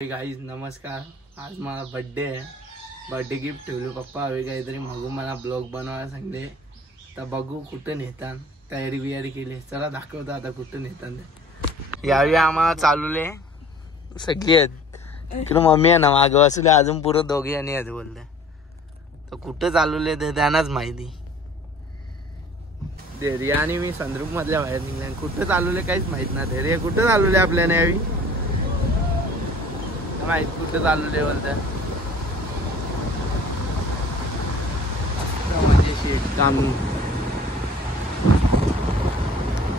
Guys नमस्कार. आज मला बर्थडे आहे. बर्थडे गिफ्ट ठेवले पप्पा हवे काहीतरी मागून मला ब्लॉग बनवायला सांगले. तर बघू कुठं नेतात. तयारी बियारी केली. चला दाखवता आता कुठं नेतात. यावेळी आम्हाला चालवले सगळी आहेत. इकडे मम्मी आहे ना मागं असले अजून पुरं दोघे आणि आहेत बोलते. तर कुठं चालवले ते त्यांनाच माहिती. धैर्य आणि मी संद्रुप मधल्या बाहेर निघले. कुठं चालवले काहीच माहित ना. धैर्य कुठं चालवले आपल्याला यावी माहित कुठं चालवले बोलत. म्हणजे शेत काम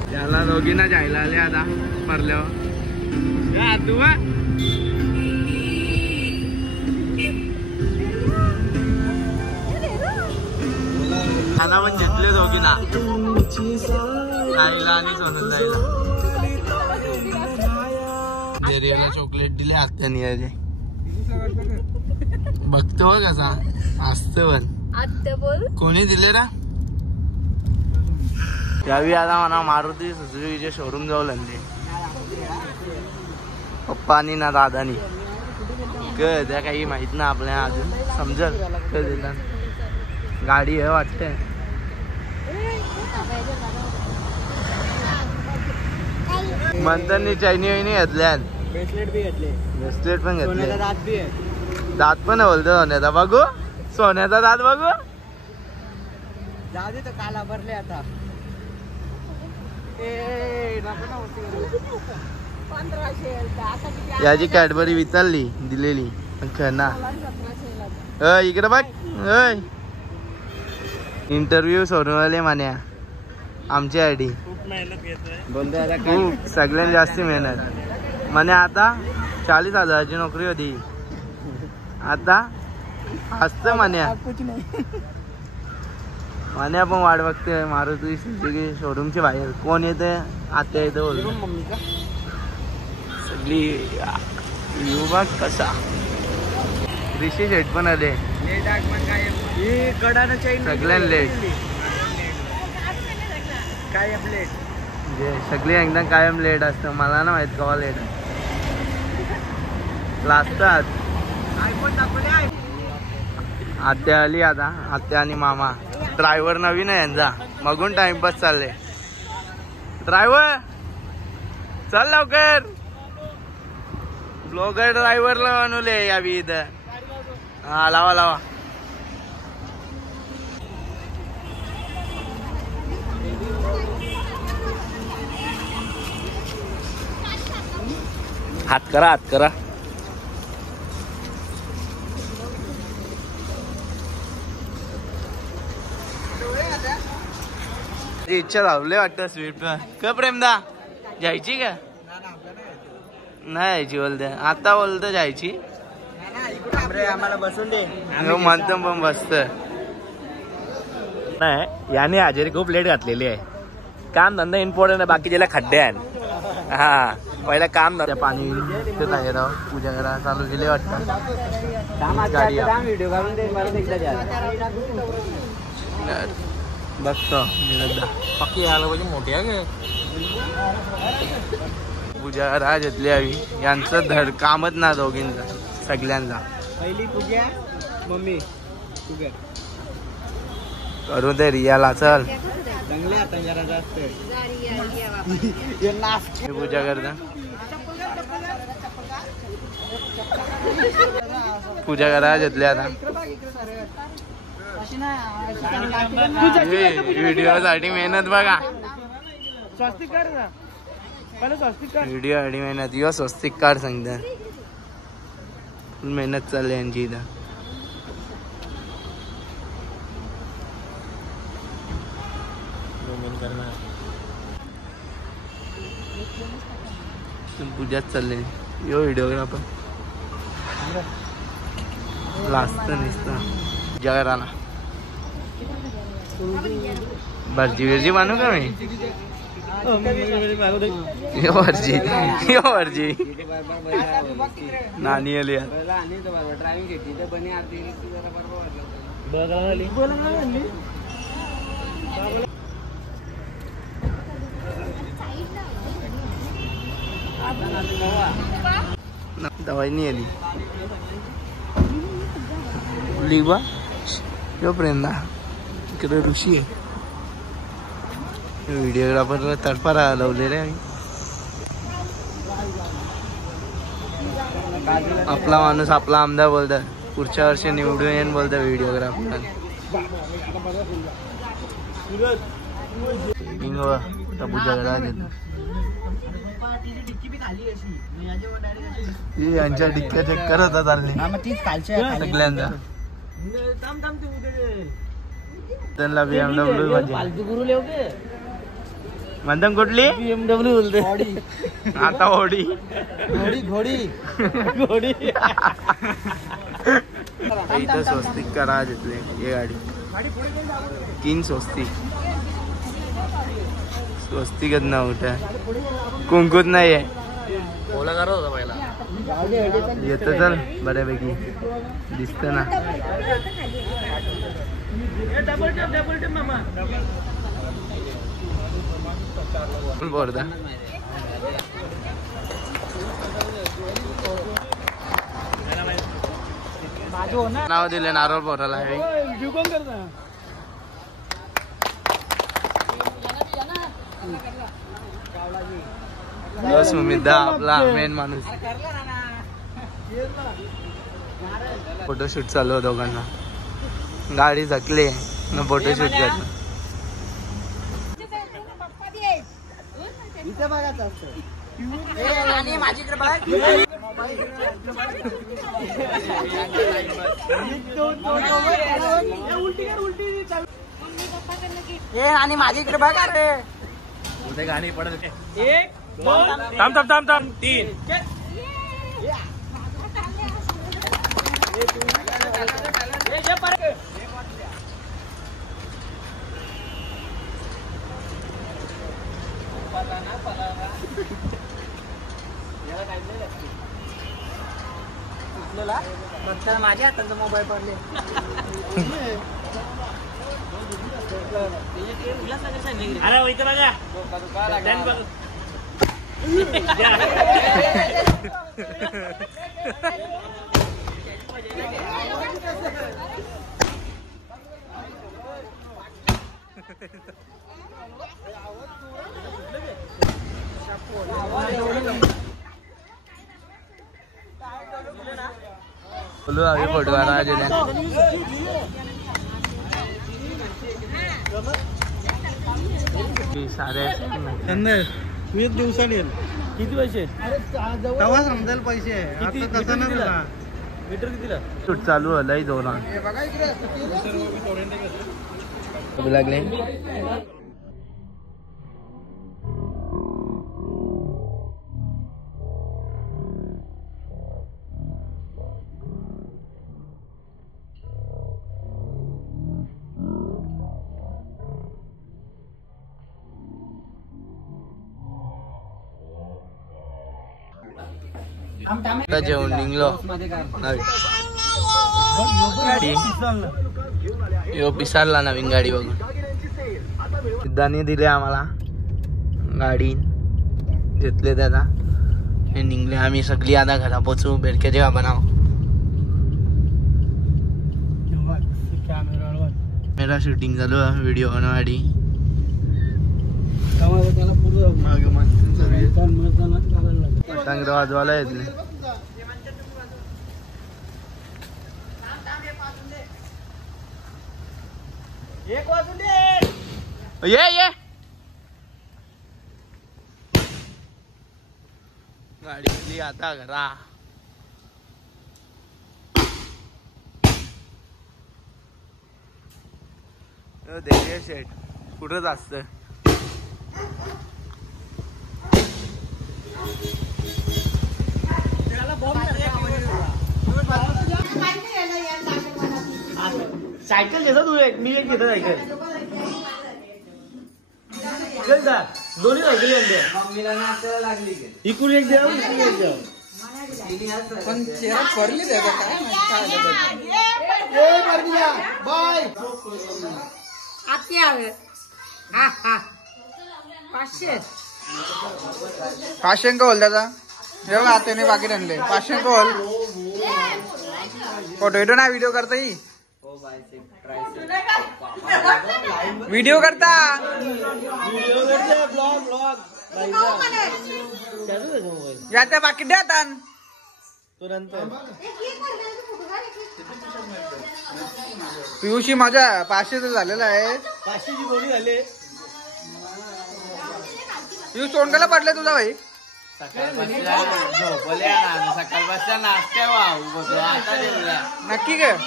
त्याला दोघींना जायला आले आता परल्यावर. खाना पण घेतले दोघींना जायला आणि सोडून जायला. डेरियाला चॉकलेट दिले आत्यानी याचे. बघतो कसा असत पण कोणी दिले रा. त्यावेळी आता मला मारुती सुझुकीचे शोरूम जाऊ लागले पप्पानी ना दादानी. त्या काही माहित ना आपल्या अजून समजल क देतात. गाडी आहे वाटते. मंथननी चैनी वैनी घेतल्यात. ब्रेसलेट भी घेतले. ब्रेसलेट पण घेतले. दात भी आहे. दात पण बोलतो सोन्याचा. बघू सोन्याचा दात बघू. दादी तर काला भरले आता. याची कॅडबरी विचारली दिलेली खना. इकडे बघ. इंटरव्ह्यू सोडून मान्या आमची आयडी खूप सगळ्यांनी जास्ती मेहनत. म्हणे आता 40,000ची नोकरी होती. आता असत म्हण्या म्हण्या पण वाट बघते मारुती सुझुकी शोरूमची बाहेर. कोण येते आता येते बोल. सगळी युवा कसा ऋषी शेट पण आले. सगळ्यांना लेट कायम लेट. सगळी एकदम कायम लेट असतं. मला ना माहित कवा लेट लागतात. आत्या आली आता. आत्या आणि मामा. ड्रायव्हर नवीन आहे यांचा. मगून टाइमपास चालले. ड्रायव्हर चल लवकर. ब्लॉगर ड्रायव्हरला बनवले यावी इथं. हा लावा लावा. हात करा हात करा. इच्छा धावले वाटतं स्विफ्ट का प्रेमदा जायची का नाही जायची बोलते. आता बोलतो जायची. आम्हाला बसून दे म्हणतो पण बसत नाही. याने हजेरी खूप लेट घातलेली आहे. काम धंदा इम्पॉर्टंट आहे. बाकी ज्याला खड्डे आहेत. हा पहिला काम ना पाणी पूजा करा चालू केली वाटतं. बघतो पक्की आलं पाहिजे मोठी आहे. पूजा करा घेतली हवी. यांचं धड कामच ना दोघींचं सगळ्यांचा. पहिली पूजा मम्मी करू दे रियाला. चल पूजा करता. पूजा करा घेतली आता. व्हिडिओ साठी मेहनत बघा. व्हिडिओ साठी मेहनत. यो स्वस्तिक काढ सांगतात. मेहनत चालली यांची इथं. पूजाच चालले. यो व्हिडिओग्राफर लास्ट निसता पूजा करायला. भरजी बिरजी मानू का मी. भरजी नानी आली. दवाई नहीं आली लिबा यो प्रेंदा इकडे ऋषी आहे व्हिडिओग्राफर तडफा लावलेले आहे आपला माणूस आपला आमदार बोलतात पुढच्या वर्षी निवडून येईन बोलतात व्हिडिओग्राफर यांच्या डिक्क्या चेक करत सगळ्यांचा त्यांना BMW म्हणतात कुठली BMW बोलते आता ओडी घोडी इथं स्वस्तिक करा घेतले हे गाडी 3 स्वस्तिकच ना उठा कुंकूच नाही आहे ओला करत होता पहिला येतं चल बऱ्यापैकी दिसत ना बोलता नाव दिले नारळ पोराला सुमिता आपला मेन माणूस फोटोशूट चालू आहे दोघांना गाडी झकली न फोटोशूट करतो आणि माझी कृपा कर रे उद्या गाणी पडत 1 2 थांब 3 माझ्या हातात मोबाईल पडले अरे इथं बघा बोलो आगे फोटो आ रहा है सारे वीस दिवसांनी किती पैसे तेव्हा समजेल पैसे मीटर कितीला शूट चालू आलाय जोरात लागले जेवण निघलो यो पिसारला नवीन गाडी बघून सिद्धाने दिले आम्हाला गाडी घेतले त्याला हे निघले आम्ही सगळी आता घरा पोचू बेरके जेव्हा बनाव मेरा शूटिंग चालू व्हिडिओ बनवाडी पतंग वाजवायला येतले ये गाडी गेली आता घरा देखील शेट कुठंच असत सायकल घेतो तू एक मी एक घेतो सायकल दोन्ही सायकल लागली इकडून एक द्या पण चेहरा पडली बाय पाचशे का बोल दादा जेव्हा त्याने पाकिट आणले 500 बोल फोटो ना व्हिडिओ करता ही व्हिडिओ करता या त्या पाकिट द्या आता पियुषी माझ्या 500 झालेला आहे 500ची गोळी झाली पियुष तोंडाला पडले तुझा भाई सकाळपासच्या नाश्त्या नक्की काय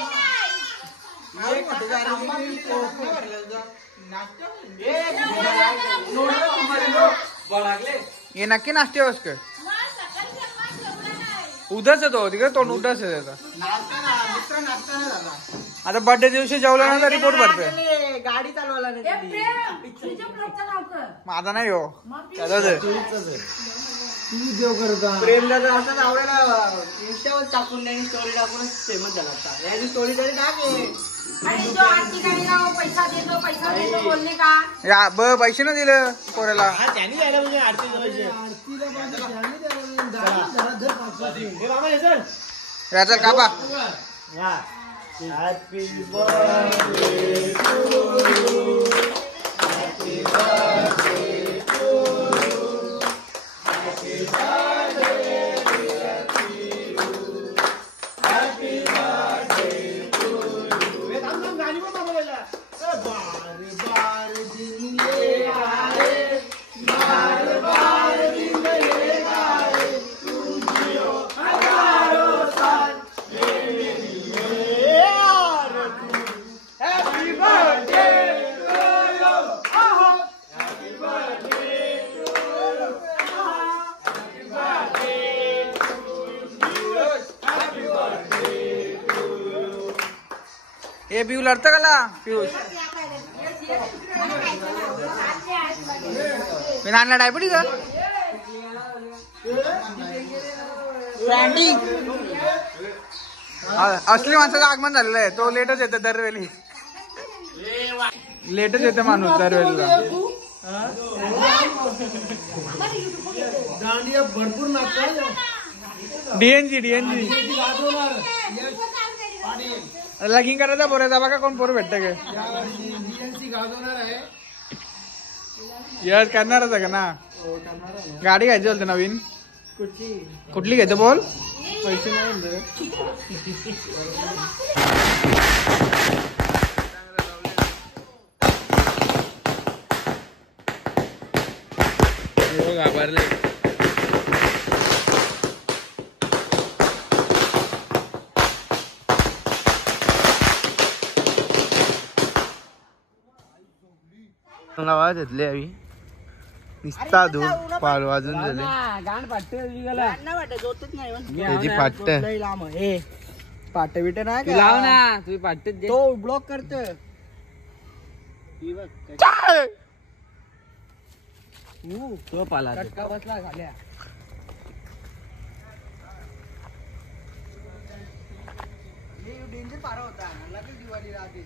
ये नक्की नाश्ते होस का उदाच तो तिकडे तोंड उदाच आहे आता बर्थडे दिवशी जेवला ना रिपोर्ट भरते गाडी चालवायला माझा नाही हो प्रेमला जर असं आवडायला इंस्टावर टाकून नाही स्टोरी टाकूनच फेमस झाला आता याची स्टोरी तरी टाके पैसा देतो बोलणे का या पैसे ना दिलं पोराला त्यांनी द्यायला म्हणजे आरती या चल कापा happy birthday to you happy birthday to you happy birthday happy birthday to you हे थांब गाणी पण मागवलेला बार बार दिन ये आए बार बार दिन ये आए तुम जियो हजारों साल Happy birthday to you. Happy birthday to you. Happy birthday to you. Happy birthday to you. हे पिऊ लढतं कला पियुष मी नानला डायबिटीज असली माणसाचं आगमन झालेलं आहे तो लेटच येतो दरवेळी लेटच येतो माणूस दरवेळेला दांडिया भरपूर नाचतो डीएनजी लगीन करायचा पोराचा बघा कोण पोरं भेटत का डीएनसी गाजवणार आहे यश करणारच आहे का ना गाडी घ्यायची होती नवीन कुठली घ्यायचं बोल पैसे नाही घाबरले गावात घेतले आम्ही निस्ता दूर पाल वाजून झाले गाण पाट्टे त्याची पाट्ट पाट्टे बिटे नाही लाव ना तुम्ही पाट्टे तो ब्लॉक करतोय तो पाला चटका बसला झाल्या डेंजर पारा होता लगेच दिवाळीला आधी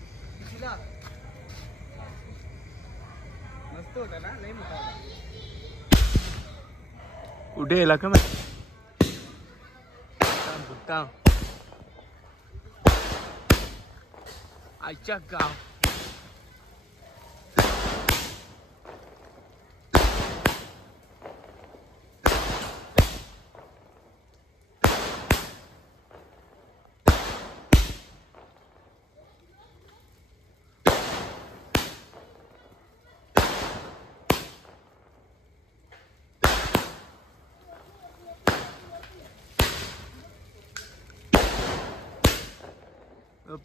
मस्त होता ना लई मोठा होता कुठे गेला का आजच्या गाव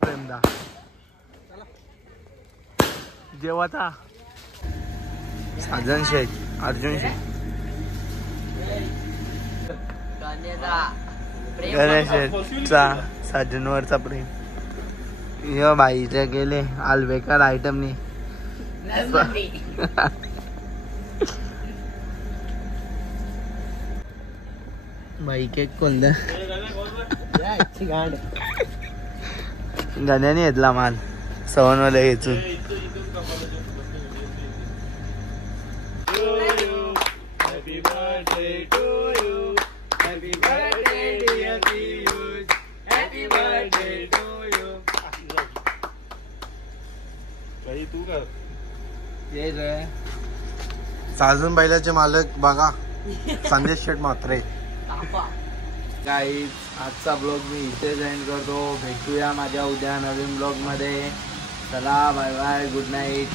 प्रेमदा जेवाचा साजन शेख अर्जुन शेख गणेश शेठचा साजनवरचा प्रेम यो बाईचे गेले आलबेकार आयटम नी बाई केक कोणतं गाण्याने घेतला माल सवनवाला घेचून Happy birthday to you. Birthday to you. तू कर. ये रे साजून बैलाचे मालक बघा संदेश शेठ म्हात्रे. गाईज आजचा ब्लॉग मी इथे जॉईन करतो. भेटूया माझ्या उद्या नवीन ब्लॉग मध्ये. चला बाय बाय, गुड नाईट.